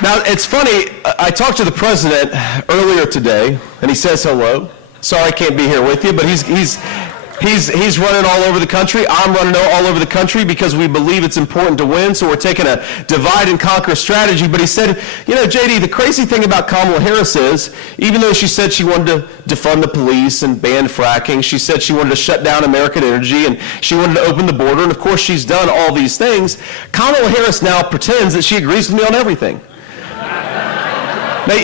Now, it's funny, I talked to the president earlier today, and he says hello. Sorry I can't be here with you, but he's running all over the country. I'm running all over the country because we believe it's important to win, so we're taking a divide and conquer strategy. But he said, you know, JD, the crazy thing about Kamala Harris is, even though she said she wanted to defund the police and ban fracking, she said she wanted to shut down American energy, and she wanted to open the border, and of course she's done all these things, Kamala Harris now pretends that she agrees with me on everything. Now,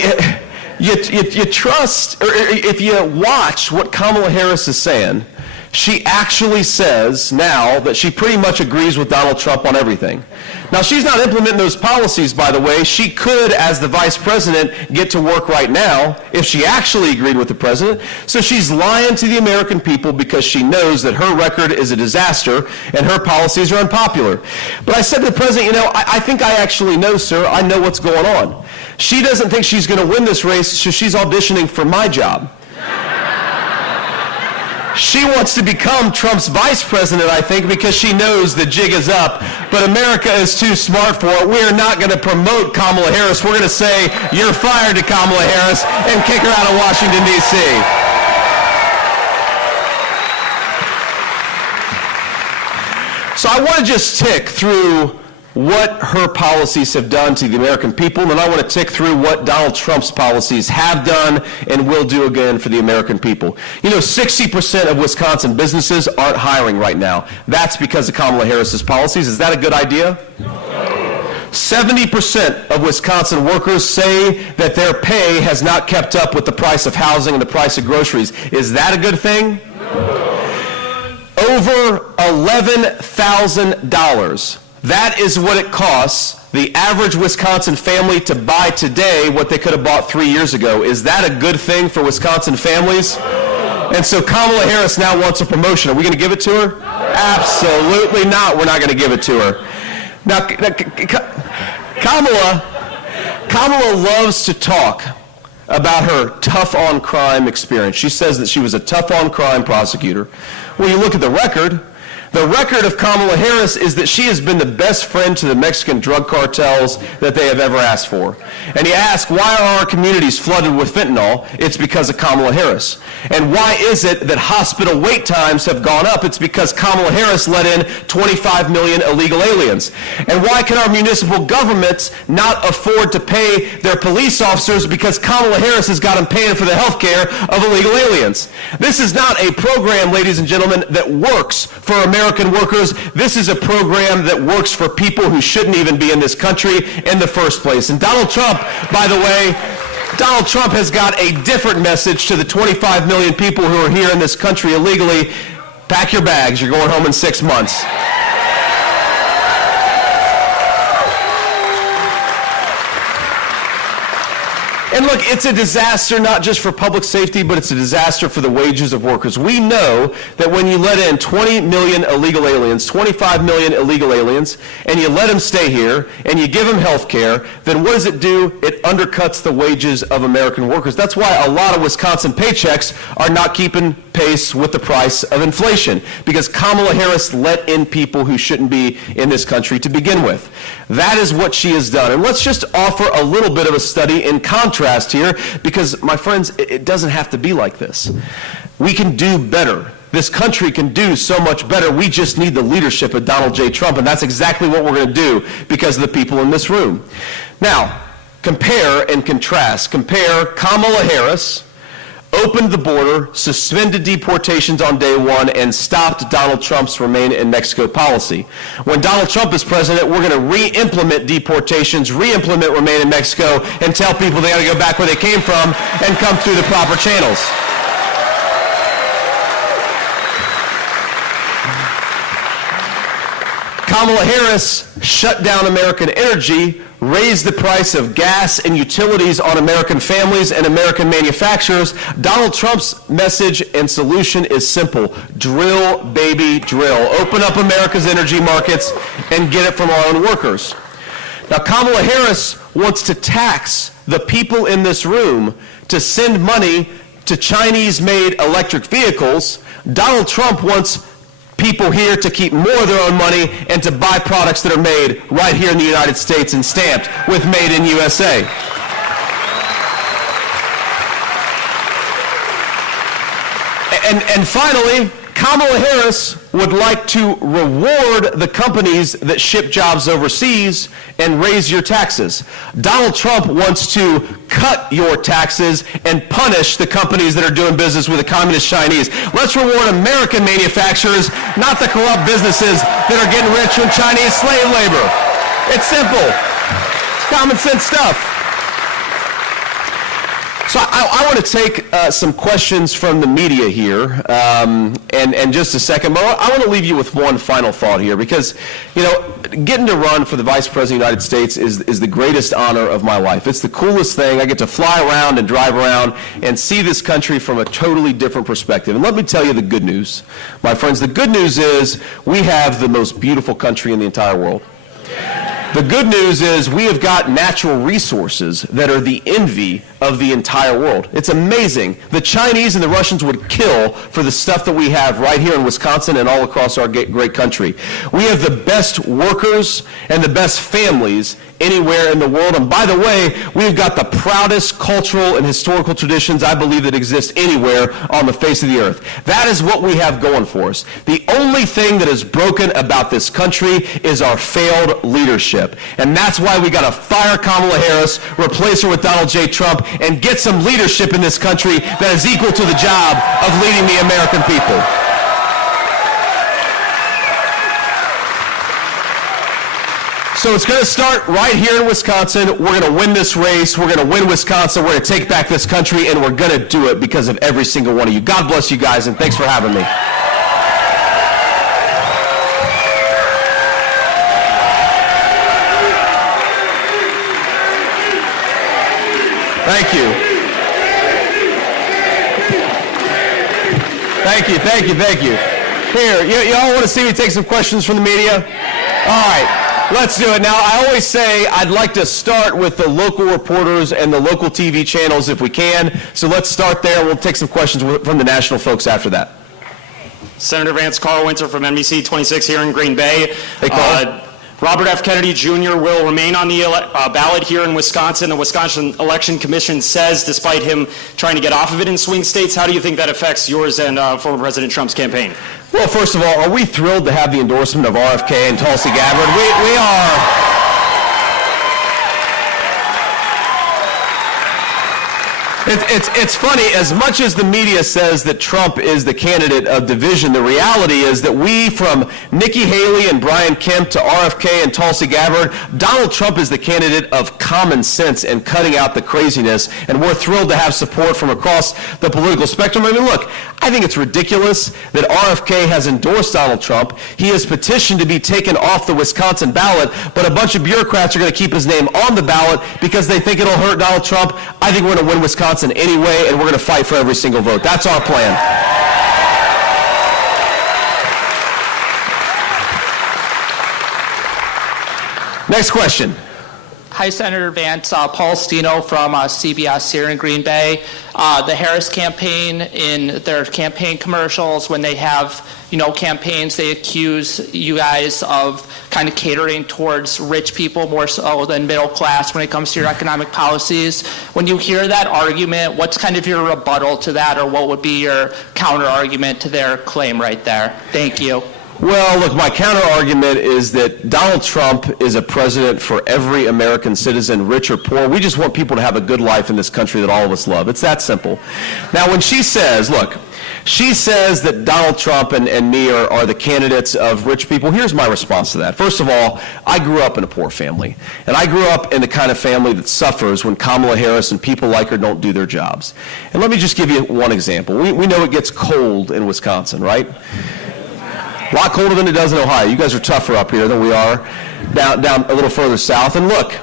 you trust, or if you watch what Kamala Harris is saying, she actually says now that she pretty much agrees with Donald Trump on everything. Now, she's not implementing those policies, by the way. She could, as the vice president, get to work right now if she actually agreed with the president. So she's lying to the American people because she knows that her record is a disaster and her policies are unpopular. But I said to the president, you know, I think I actually know, sir. I know what's going on. She doesn't think she's going to win this race, so she's auditioning for my job. She wants to become Trump's vice president, I think, because she knows the jig is up. But America is too smart for it. We are not going to promote Kamala Harris. We're going to say, you're fired to Kamala Harris, and kick her out of Washington, D.C. So I want to just tick through what her policies have done to the American people, and I want to tick through what Donald Trump's policies have done and will do again for the American people. You know, 60% of Wisconsin businesses aren't hiring right now. That's because of Kamala Harris's policies. Is that a good idea? No. 70% of Wisconsin workers say that their pay has not kept up with the price of housing and the price of groceries. Is that a good thing? No. Over $11,000. That is what it costs the average Wisconsin family to buy today what they could have bought 3 years ago. Is that a good thing for Wisconsin families? And so Kamala Harris now wants a promotion. Are we going to give it to her? Absolutely not. We're not going to give it to her. Now, Kamala loves to talk about her tough-on-crime experience. She says that she was a tough-on-crime prosecutor. When you look at the record of Kamala Harris is that she has been the best friend to the Mexican drug cartels that they have ever asked for. And you ask, why are our communities flooded with fentanyl? It's because of Kamala Harris. And why is it that hospital wait times have gone up? It's because Kamala Harris let in 25 million illegal aliens. And why can our municipal governments not afford to pay their police officers? Because Kamala Harris has got them paying for the health care of illegal aliens. This is not a program, ladies and gentlemen, that works for American workers. This is a program that works for people who shouldn't even be in this country in the first place. And Donald Trump, by the way, Donald Trump has got a different message to the 25 million people who are here in this country illegally. Pack your bags. You're going home in 6 months. And look, it's a disaster not just for public safety, but it's a disaster for the wages of workers. We know that when you let in 20 million illegal aliens, 25 million illegal aliens, and you let them stay here, and you give them health care, then what does it do? It undercuts the wages of American workers. That's why a lot of Wisconsin paychecks are not keeping pace with the price of inflation, because Kamala Harris let in people who shouldn't be in this country to begin with. That is what she has done. And let's just offer a little bit of a study in contrast here, because, my friends, it doesn't have to be like this. We can do better. This country can do so much better. We just need the leadership of Donald J. Trump, and that's exactly what we're going to do because of the people in this room. Now, compare and contrast. Compare Kamala Harris, opened the border, suspended deportations on day one, and stopped Donald Trump's Remain in Mexico policy. When Donald Trump is president, we're going to re-implement deportations, re-implement Remain in Mexico, and tell people they got to go back where they came from and come through the proper channels. Kamala Harris shut down American energy, raised the price of gas and utilities on American families and American manufacturers. Donald Trump's message and solution is simple. Drill, baby, drill. Open up America's energy markets and get it from our own workers. Now, Kamala Harris wants to tax the people in this room to send money to Chinese-made electric vehicles. Donald Trump wants people here to keep more of their own money and to buy products that are made right here in the United States and stamped with Made in USA. And finally, Kamala Harris would like to reward the companies that ship jobs overseas and raise your taxes. Donald Trump wants to cut your taxes and punish the companies that are doing business with the communist Chinese. Let's reward American manufacturers, not the corrupt businesses that are getting rich from Chinese slave labor. It's simple. It's common sense stuff. So I want to take some questions from the media here in just a second, but I want to leave you with one final thought here because, you know, getting to run for the Vice President of the United States is the greatest honor of my life. It's the coolest thing. I get to fly around and drive around and see this country from a totally different perspective. And let me tell you the good news, my friends. The good news is we have the most beautiful country in the entire world. The good news is we have got natural resources that are the envy of the entire world. It's amazing. The Chinese and the Russians would kill for the stuff that we have right here in Wisconsin and all across our great country. We have the best workers and the best families anywhere in the world. And by the way, we've got the proudest cultural and historical traditions I believe that exist anywhere on the face of the earth. That is what we have going for us. The only thing that is broken about this country is our failed leadership. And that's why we got to fire Kamala Harris, replace her with Donald J. Trump, and get some leadership in this country that is equal to the job of leading the American people. So it's going to start right here in Wisconsin. We're going to win this race. We're going to win Wisconsin. We're going to take back this country, and we're going to do it because of every single one of you. God bless you guys, and thanks for having me. Thank you. Thank you, thank you, thank you. Here, y'all want to see me take some questions from the media? All right. Let's do it. Now, I always say I'd like to start with the local reporters and the local TV channels if we can. So let's start there. We'll take some questions from the national folks after that. Senator Vance, Carl Winter from NBC 26 here in Green Bay. Hey, Carl. Robert F. Kennedy Jr. will remain on the ballot here in Wisconsin. The Wisconsin Election Commission says, despite him trying to get off of it in swing states. How do you think that affects yours and former President Trump's campaign? Well, first of all, are we thrilled to have the endorsement of RFK and Tulsi Gabbard? We are. It's funny, as much as the media says that Trump is the candidate of division, the reality is that we, from Nikki Haley and Brian Kemp to RFK and Tulsi Gabbard, Donald Trump is the candidate of common sense and cutting out the craziness, and we're thrilled to have support from across the political spectrum. I mean, look, I think it's ridiculous that RFK has endorsed Donald Trump. He has petitioned to be taken off the Wisconsin ballot, but a bunch of bureaucrats are going to keep his name on the ballot because they think it'll hurt Donald Trump. I think we're going to win Wisconsin anyway, and we're going to fight for every single vote. That's our plan. Next question. Hi, Senator Vance. Paul Stino from CBS here in Green Bay. The Harris campaign, in their campaign commercials, when they have, campaigns, they accuse you guys of kind of catering towards rich people more so than middle class when it comes to your economic policies. When you hear that argument, what's kind of your rebuttal to that, or what would be your counter argument to their claim right there? Thank you. Well, look, my counter-argument is that Donald Trump is a president for every American citizen, rich or poor. We just want people to have a good life in this country that all of us love. It's that simple. Now, when she says, look, she says that Donald Trump and me are the candidates of rich people, here's my response to that. First of all, I grew up in a poor family, and I grew up in the kind of family that suffers when Kamala Harris and people like her don't do their jobs. And let me just give you one example. We know it gets cold in Wisconsin, right? A lot colder than it does in Ohio. You guys are tougher up here than we are down a little further south. And look,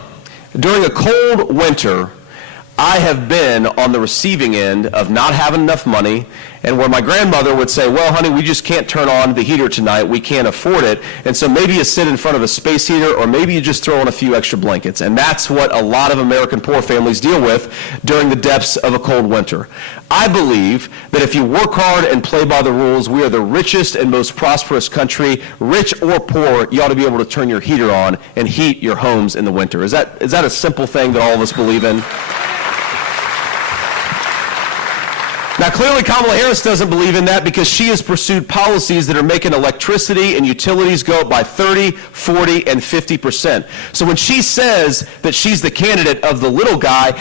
during a cold winter, I have been on the receiving end of not having enough money, and where my grandmother would say, well, honey, we just can't turn on the heater tonight. We can't afford it. And so maybe you sit in front of a space heater, or maybe you just throw on a few extra blankets. And that's what a lot of American poor families deal with during the depths of a cold winter. I believe that if you work hard and play by the rules, we are the richest and most prosperous country. Rich or poor, you ought to be able to turn your heater on and heat your homes in the winter. Is that a simple thing that all of us believe in? Now, clearly, Kamala Harris doesn't believe in that because she has pursued policies that are making electricity and utilities go up by 30, 40, and 50%. So when she says that she's the candidate of the little guy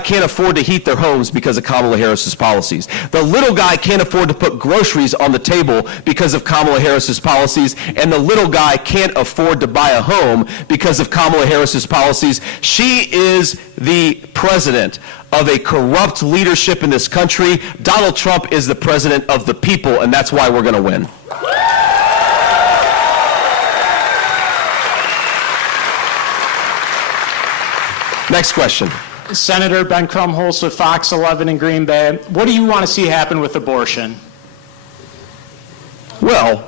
can't afford to heat their homes because of Kamala Harris's policies. The little guy can't afford to put groceries on the table because of Kamala Harris's policies, and the little guy can't afford to buy a home because of Kamala Harris's policies. She is the president of a corrupt leadership in this country. Donald Trump is the president of the people, and that's why we're going to win. Next question. Senator Ben Crumholz with Fox 11 in Green Bay. What do you want to see happen with abortion? Well,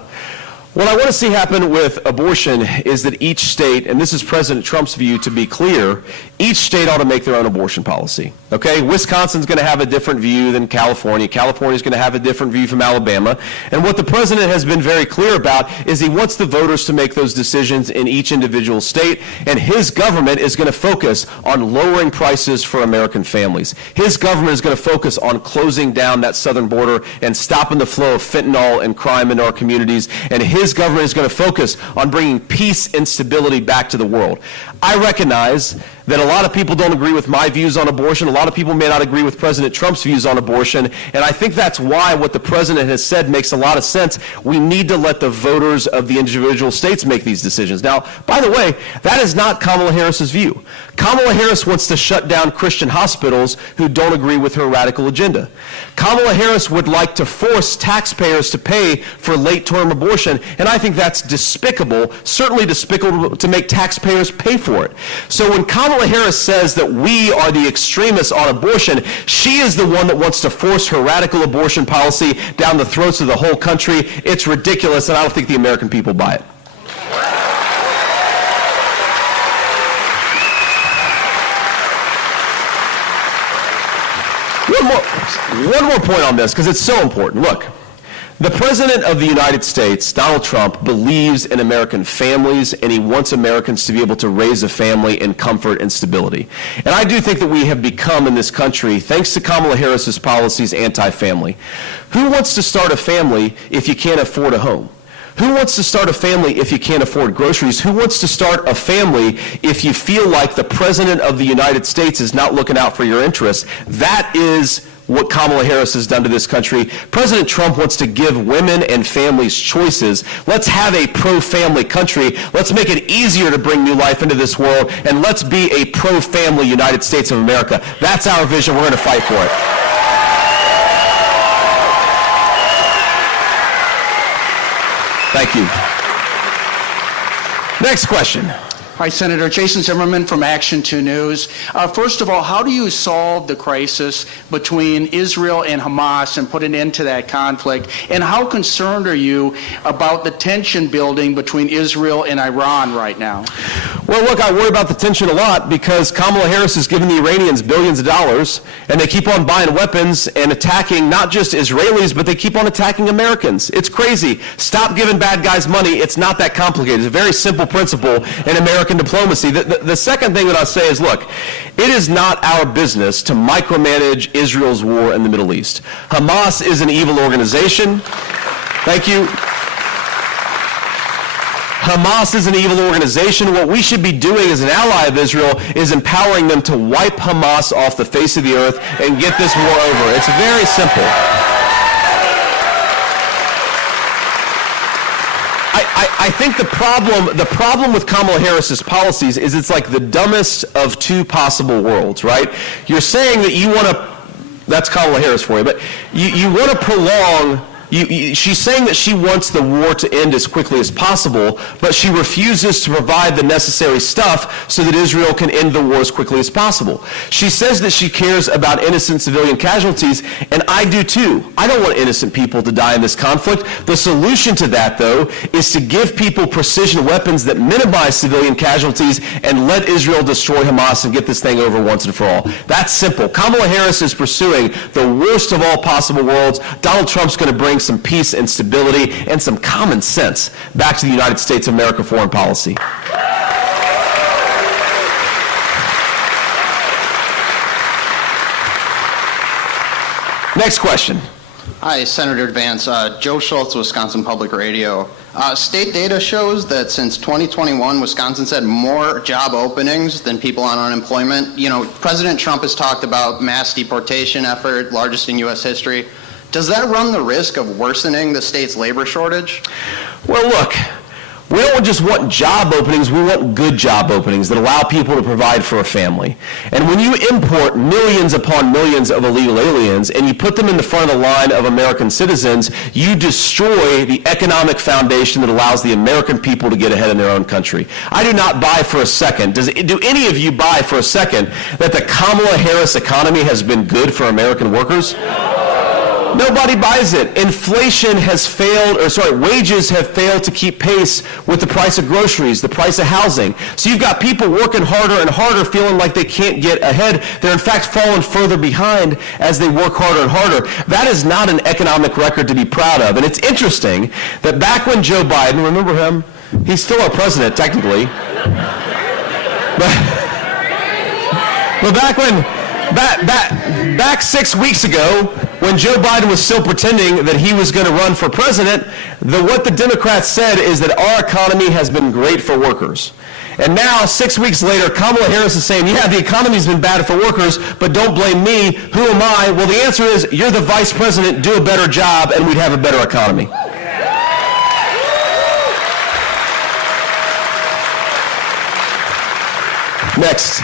what I want to see happen with abortion is that each state, and this is President Trump's view to be clear, each state ought to make their own abortion policy. Okay? Wisconsin's going to have a different view than California. California's going to have a different view from Alabama. And what the president has been very clear about is he wants the voters to make those decisions in each individual state, and his government is going to focus on lowering prices for American families. His government is going to focus on closing down that southern border and stopping the flow of fentanyl and crime into our communities, and his government is going to focus on bringing peace and stability back to the world. I recognize that a lot of people don't agree with my views on abortion. A lot of people may not agree with President Trump's views on abortion, and I think that's why what the president has said makes a lot of sense. We need to let the voters of the individual states make these decisions. Now, by the way, that is not Kamala Harris's view. Kamala Harris wants to shut down Christian hospitals who don't agree with her radical agenda. Kamala Harris would like to force taxpayers to pay for late-term abortion, and I think that's despicable, certainly despicable to make taxpayers pay for it. So when Kamala Harris says that we are the extremists on abortion, she is the one that wants to force her radical abortion policy down the throats of the whole country. It's ridiculous, and I don't think the American people buy it. One more point on this, because it's so important. Look, the President of the United States, Donald Trump, believes in American families, and he wants Americans to be able to raise a family in comfort and stability. And I do think that we have become in this country, thanks to Kamala Harris's policies, anti-family. Who wants to start a family if you can't afford a home? Who wants to start a family if you can't afford groceries? Who wants to start a family if you feel like the President of the United States is not looking out for your interests? That is what Kamala Harris has done to this country. President Trump wants to give women and families choices. Let's have a pro-family country. Let's make it easier to bring new life into this world, and let's be a pro-family United States of America. That's our vision. We're going to fight for it. Thank you. Next question. Hi, Senator. Jason Zimmerman from Action 2 News. First of all, how do you solve the crisis between Israel and Hamas and put an end to that conflict? And how concerned are you about the tension building between Israel and Iran right now? Well, look, I worry about the tension a lot because Kamala Harris has given the Iranians billions of dollars, and they keep on buying weapons and attacking not just Israelis, but they keep on attacking Americans. It's crazy. Stop giving bad guys money. It's not that complicated. It's a very simple principle in American diplomacy. The second thing that I say is, look, it is not our business to micromanage Israel's war in the Middle East. Hamas is an evil organization. Thank you. Hamas is an evil organization. What we should be doing as an ally of Israel is empowering them to wipe Hamas off the face of the earth and get this war over. It's very simple. I think the problem with Kamala Harris's policies is it's like the dumbest of two possible worlds, right? You're saying that you want to, that's Kamala Harris for you, but you want to prolong She's saying that she wants the war to end as quickly as possible, but she refuses to provide the necessary stuff so that Israel can end the war as quickly as possible. She says that she cares about innocent civilian casualties, and I do too. I don't want innocent people to die in this conflict. The solution to that, though, is to give people precision weapons that minimize civilian casualties and let Israel destroy Hamas and get this thing over once and for all. That's simple. Kamala Harris is pursuing the worst of all possible worlds. Donald Trump's going to bring some peace and stability and some common sense back to the United States of America foreign policy. Next question. Hi, Senator Vance. Joe Schultz, Wisconsin Public Radio. State data shows that since 2021, Wisconsin's had more job openings than people on unemployment. You know, President Trump has talked about mass deportation effort, largest in U.S. history. Does that run the risk of worsening the state's labor shortage? Well, look, we don't just want job openings, we want good job openings that allow people to provide for a family. And when you import millions upon millions of illegal aliens and you put them in the front of the line of American citizens, you destroy the economic foundation that allows the American people to get ahead in their own country. I do not buy for a second, do any of you buy for a second that the Kamala Harris economy has been good for American workers? Nobody buys it. Inflation has failed, wages have failed to keep pace with the price of groceries, the price of housing. So you've got people working harder and harder, feeling like they can't get ahead. They're in fact falling further behind as they work harder and harder. That is not an economic record to be proud of. And it's interesting that back when Joe Biden, remember him? He's still our president, technically. But back 6 weeks ago, when Joe Biden was still pretending that he was going to run for president, what the Democrats said is that our economy has been great for workers. And now, 6 weeks later, Kamala Harris is saying, yeah, the economy's been bad for workers, but don't blame me. Who am I? Well, the answer is, you're the vice president, do a better job, and we'd have a better economy. Next.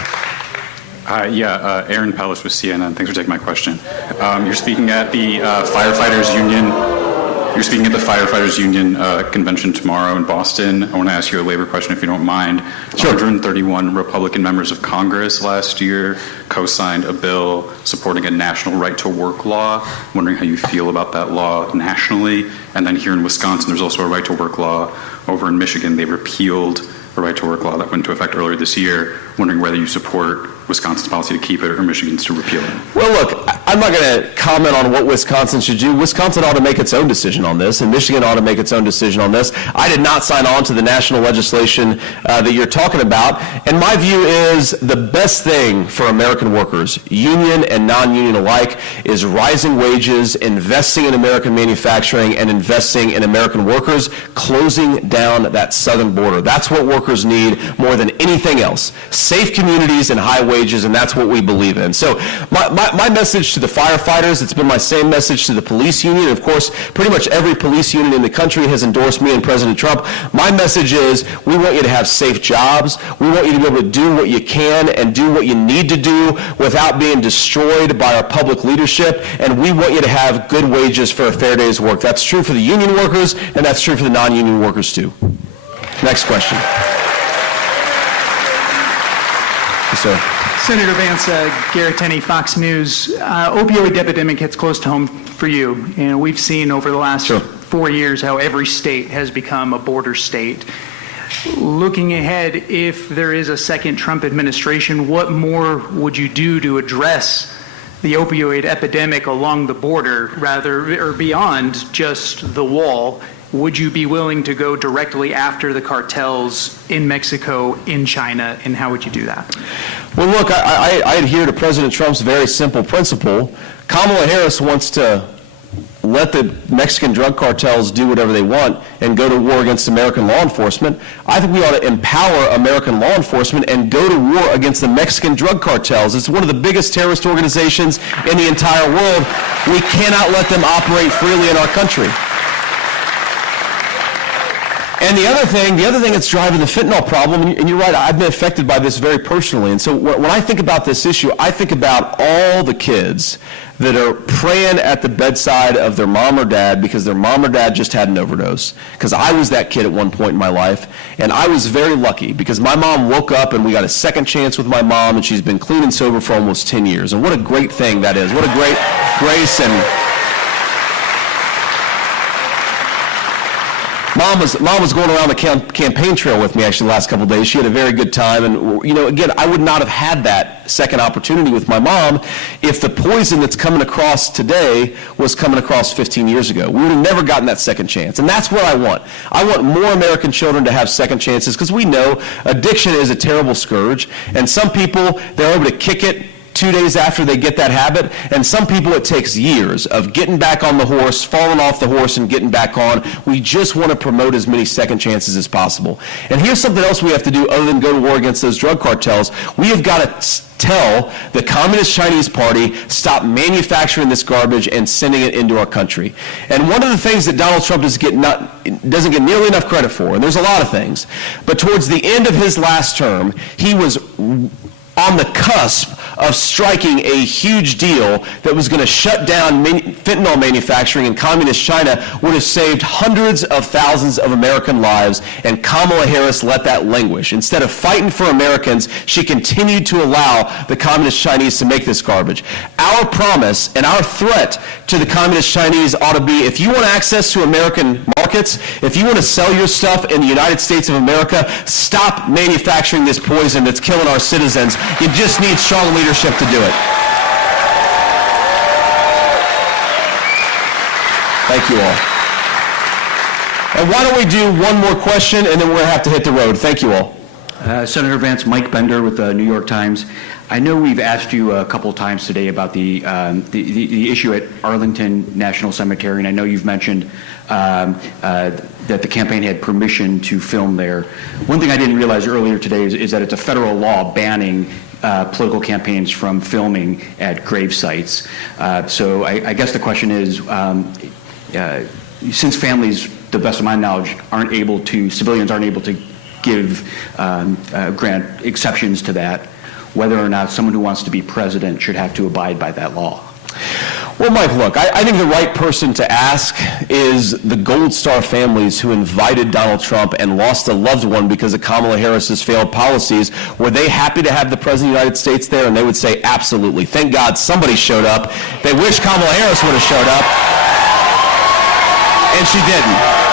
Aaron Pellish with CNN. Thanks for taking my question. You're speaking at the Firefighters Union. You're speaking at the Firefighters Union convention tomorrow in Boston. I want to ask you a labor question, if you don't mind. Sure. 131 Republican members of Congress last year co-signed a bill supporting a national right-to-work law. I'm wondering how you feel about that law nationally. And then here in Wisconsin, there's also a right-to-work law. Over in Michigan, they repealed a right-to-work law that went into effect earlier this year. Wondering whether you support Wisconsin's policy to keep it or Michigan's to repeal it. Well, look, I'm not going to comment on what Wisconsin should do. Wisconsin ought to make its own decision on this, and Michigan ought to make its own decision on this. I did not sign on to the national legislation that you're talking about, and my view is the best thing for American workers, union and non-union alike, is rising wages, investing in American manufacturing, and investing in American workers, closing down that southern border. That's what workers need more than anything else. Safe communities and high wages, and that's what we believe in. So my message to the firefighters, it's been my same message to the police union. Of course, pretty much every police union in the country has endorsed me and President Trump. My message is, we want you to have safe jobs. We want you to be able to do what you can and do what you need to do without being destroyed by our public leadership, and we want you to have good wages for a fair day's work. That's true for the union workers, and that's true for the non-union workers too. Next question. Yes, sir. Senator Vance, Garrett Tenney, Fox News. Opioid epidemic hits close to home for you. And we've seen over the last 4 years how every state has become a border state. Looking ahead, if there is a second Trump administration, what more would you do to address the opioid epidemic along the border, rather, or beyond just the wall? Would you be willing to go directly after the cartels in Mexico, in China, and how would you do that? Well, look, I adhere to President Trump's very simple principle. Kamala Harris wants to let the Mexican drug cartels do whatever they want and go to war against American law enforcement. I think we ought to empower American law enforcement and go to war against the Mexican drug cartels. It's one of the biggest terrorist organizations in the entire world. We cannot let them operate freely in our country. And the other thing that's driving the fentanyl problem, and you're right, I've been affected by this very personally. And so when I think about this issue, I think about all the kids that are praying at the bedside of their mom or dad because their mom or dad just had an overdose. Because I was that kid at one point in my life, and I was very lucky because my mom woke up and we got a second chance with my mom, and she's been clean and sober for almost 10 years. And what a great thing that is. What a great grace. And Mom was going around the campaign trail with me actually the last couple of days. She had a very good time, and again, I would not have had that second opportunity with my mom if the poison that's coming across today was coming across 15 years ago. We would have never gotten that second chance, and that's what I want. I want more American children to have second chances because we know addiction is a terrible scourge, and some people, they're able to kick it 2 days after they get that habit, and some people it takes years of getting back on the horse, falling off the horse, and getting back on. We just want to promote as many second chances as possible. And here's something else we have to do other than go to war against those drug cartels. We have got to tell the Communist Chinese Party, stop manufacturing this garbage and sending it into our country. And one of the things that Donald Trump doesn't get nearly enough credit for, and there's a lot of things, but towards the end of his last term, he was on the cusp of striking a huge deal that was going to shut down fentanyl manufacturing in communist China, would have saved hundreds of thousands of American lives, and Kamala Harris let that languish. Instead of fighting for Americans, she continued to allow the communist Chinese to make this garbage. Our promise and our threat to the communist Chinese ought to be, if you want access to American markets, if you want to sell your stuff in the United States of America, stop manufacturing this poison that's killing our citizens. You just need strong leadership to do it. Thank you all. And why don't we do one more question, and then we're going to have to hit the road. Thank you all. Senator Vance, Mike Bender with the New York Times. I know we've asked you a couple of times today about the issue at Arlington National Cemetery, and I know you've mentioned that the campaign had permission to film there. One thing I didn't realize earlier today is that it's a federal law banning political campaigns from filming at grave sites. So I guess the question is, since families, to the best of my knowledge, civilians aren't able to grant exceptions to that, whether or not someone who wants to be president should have to abide by that law. Well, Mike, look, I think the right person to ask is the Gold Star families who invited Donald Trump and lost a loved one because of Kamala Harris's failed policies. Were they happy to have the President of the United States there? And they would say, absolutely. Thank God somebody showed up. They wish Kamala Harris would have showed up, and she didn't.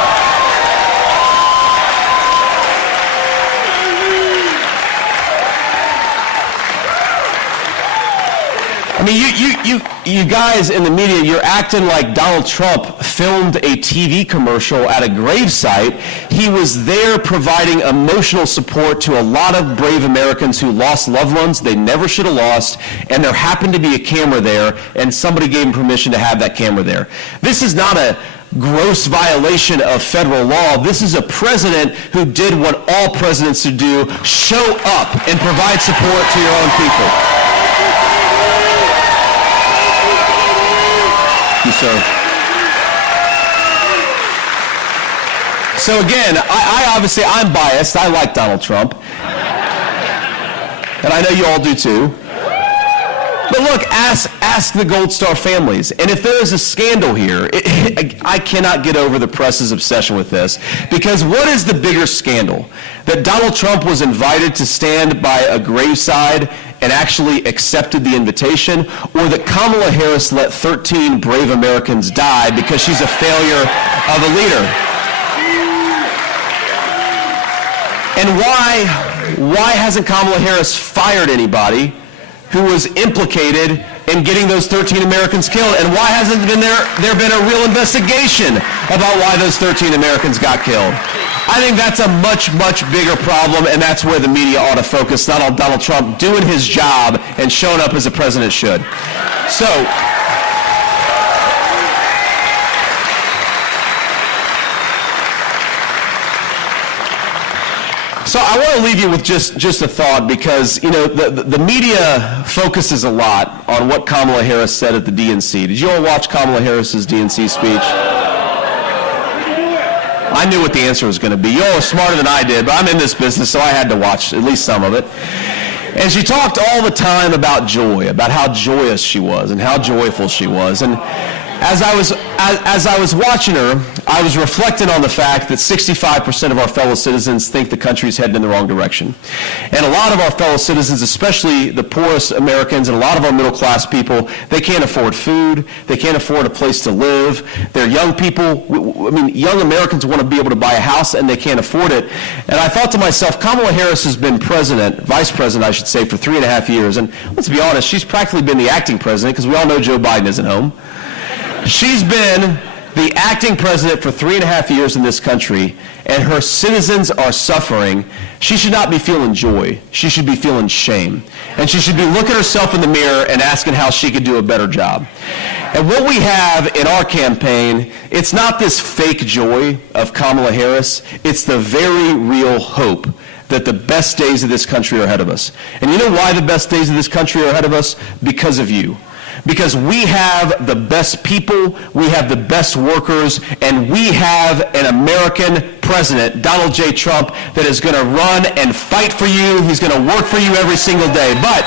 I mean, you guys in the media, you're acting like Donald Trump filmed a TV commercial at a gravesite. He was there providing emotional support to a lot of brave Americans who lost loved ones they never should have lost, and there happened to be a camera there, and somebody gave him permission to have that camera there. This is not a gross violation of federal law. This is a president who did what all presidents should do: show up and provide support to your own people. So again, I'm biased. I like Donald Trump. And I know you all do too. But look, ask the Gold Star families. And if there is a scandal here, I cannot get over the press's obsession with this. Because what is the bigger scandal? That Donald Trump was invited to stand by a graveside and actually accepted the invitation, or that Kamala Harris let 13 brave Americans die because she's a failure of a leader? And why hasn't Kamala Harris fired anybody who was implicated in getting those 13 Americans killed? And why hasn't there been a real investigation about why those 13 Americans got killed? I think that's a much, much bigger problem, and that's where the media ought to focus, not on Donald Trump doing his job and showing up as a president should. So I want to leave you with just a thought, because the media focuses a lot on what Kamala Harris said at the DNC. Did you all watch Kamala Harris's DNC speech? I knew what the answer was going to be. You all are smarter than I did, but I'm in this business, so I had to watch at least some of it. And she talked all the time about joy, about how joyous she was and how joyful she was. And as I was watching her, I was reflecting on the fact that 65% of our fellow citizens think the country is heading in the wrong direction. And a lot of our fellow citizens, especially the poorest Americans and a lot of our middle class people, they can't afford food, they can't afford a place to live. They're young people, young Americans want to be able to buy a house and they can't afford it. And I thought to myself, Kamala Harris has been vice president, I should say, for 3.5 years. And let's be honest, she's practically been the acting president because we all know Joe Biden isn't home. She's been the acting president for 3.5 years in this country, and her citizens are suffering. She should not be feeling joy. She should be feeling shame. And she should be looking herself in the mirror and asking how she could do a better job. And what we have in our campaign, it's not this fake joy of Kamala Harris. It's the very real hope that the best days of this country are ahead of us. And you know why the best days of this country are ahead of us? Because of you. Because we have the best people, we have the best workers, and we have an American president, Donald J. Trump, that is going to run and fight for you. He's going to work for you every single day. But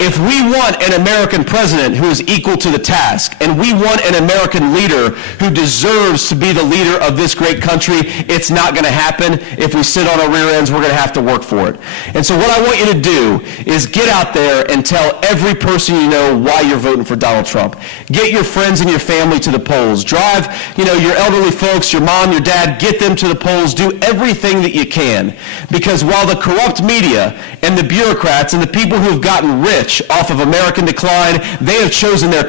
if we want an American president who is equal to the task, and we want an American leader who deserves to be the leader of this great country, it's not going to happen. If we sit on our rear ends, we're going to have to work for it. And so what I want you to do is get out there and tell every person you know why you're voting for Donald Trump. Get your friends and your family to the polls. Drive, your elderly folks, your mom, your dad, get them to the polls. Do everything that you can. Because while the corrupt media and the bureaucrats and the people who have gotten rich off of American decline, they have chosen their